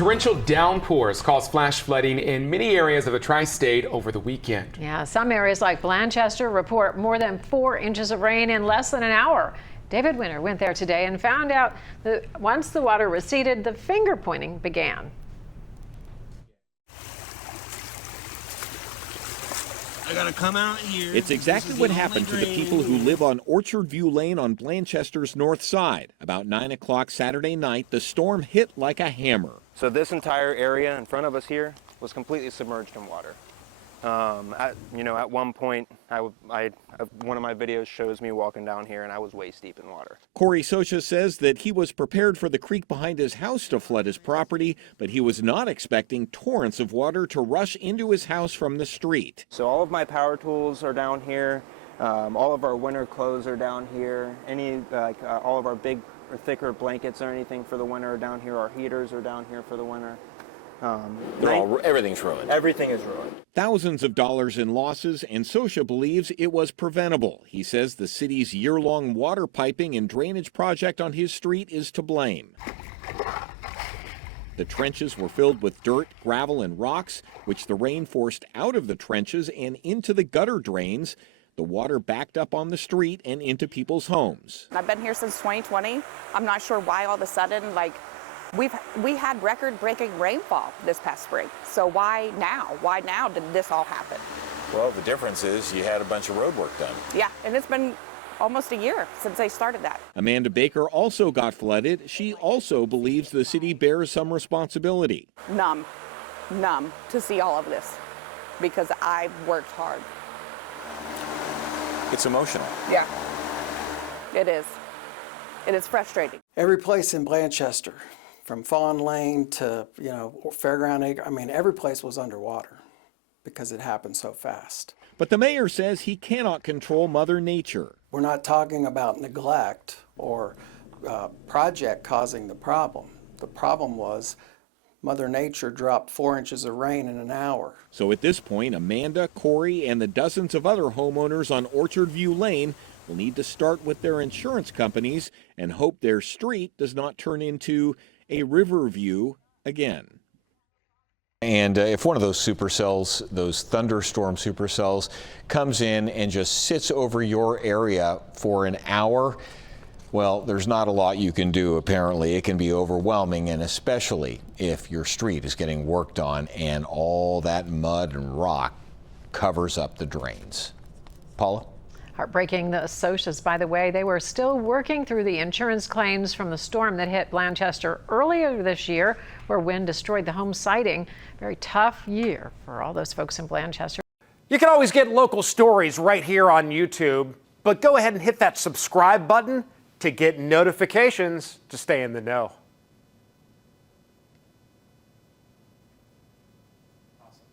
Torrential downpours caused flash flooding in many areas of the tri-state over the weekend. Yeah, some areas like Blanchester report more than 4 inches of rain in less than an hour. David Winter went there today and found out that once the water receded, the finger pointing began. I gotta come out here. It's exactly what happened to the people who live on Orchard View Lane on Blanchester's north side. About 9 o'clock Saturday night, the storm hit like a hammer. So this entire area in front of us here was completely submerged in water. At one point, one of my videos shows me walking down here and I was waist deep in water. Corey Socha says that he was prepared for the creek behind his house to flood his property, but he was not expecting torrents of water to rush into his house from the street. So all of my power tools are down here. All of our winter clothes are down here. All of our big or thicker blankets or anything for the winter are down here. Our heaters are down here for the winter. Everything's ruined. Everything is ruined. Thousands of dollars in losses, and Socha believes it was preventable. He says the city's year-long water piping and drainage project on his street is to blame. The trenches were filled with dirt, gravel, and rocks, which the rain forced out of the trenches and into the gutter drains. The water backed up on the street and into people's homes. I've been here since 2020. I'm not sure why all of a sudden, we had record-breaking rainfall this past spring. So why now? Why now did this all happen? Well, the difference is you had a bunch of road work done. Yeah, and it's been almost a year since they started that. Amanda Baker also got flooded. She also believes the city bears some responsibility. Numb to see all of this because I've worked hard. It's emotional. Yeah, it is. It is frustrating. Every place in Blanchester, from Fawn Lane to, Fairground Acre, every place was underwater because it happened so fast. But the mayor says he cannot control Mother Nature. We're not talking about neglect or project causing the problem. The problem was Mother Nature dropped 4 inches of rain in an hour. So at this point, Amanda, Corey, and the dozens of other homeowners on Orchard View Lane will need to start with their insurance companies and hope their street does not turn into a river view again. And if one of those supercells, those thunderstorm supercells, comes in and just sits over your area for an hour, well, there's not a lot you can do, apparently. It can be overwhelming, and especially if your street is getting worked on and all that mud and rock covers up the drains. Paula? Heartbreaking, the Sochas, by the way. They were still working through the insurance claims from the storm that hit Blanchester earlier this year, where wind destroyed the home siding. Very tough year for all those folks in Blanchester. You can always get local stories right here on YouTube, but go ahead and hit that subscribe button to get notifications to stay in the know.